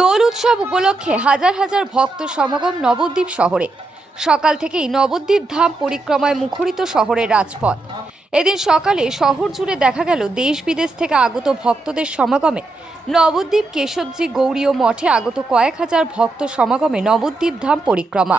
দোল উৎসব উপলক্ষে হাজার হাজার ভক্ত সমাগম নবদ্বীপ শহরে। সকাল থেকেই নবদ্বীপ ধাম পরিক্রমায় মুখরিত শহরের রাজপথ। এদিন সকালে শহর জুড়ে দেখা গেল দেশ বিদেশ থেকে আগত ভক্তদের সমাগমে। নবদ্বীপ কেশবজি গৌরীয় মঠে আগত কয়েক হাজার ভক্ত সমাগমে নবদ্বীপ ধাম পরিক্রমা।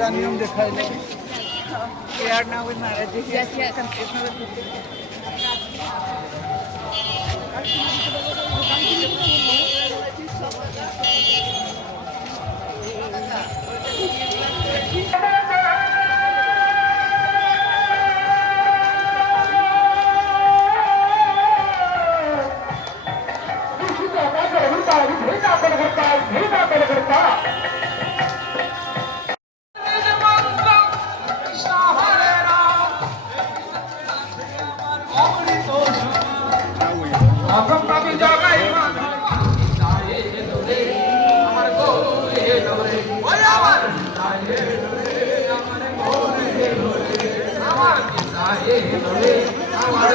Done yung dekhai. We are now with Maharaj Ji. Yes, yes. Hey, মায়ের আমার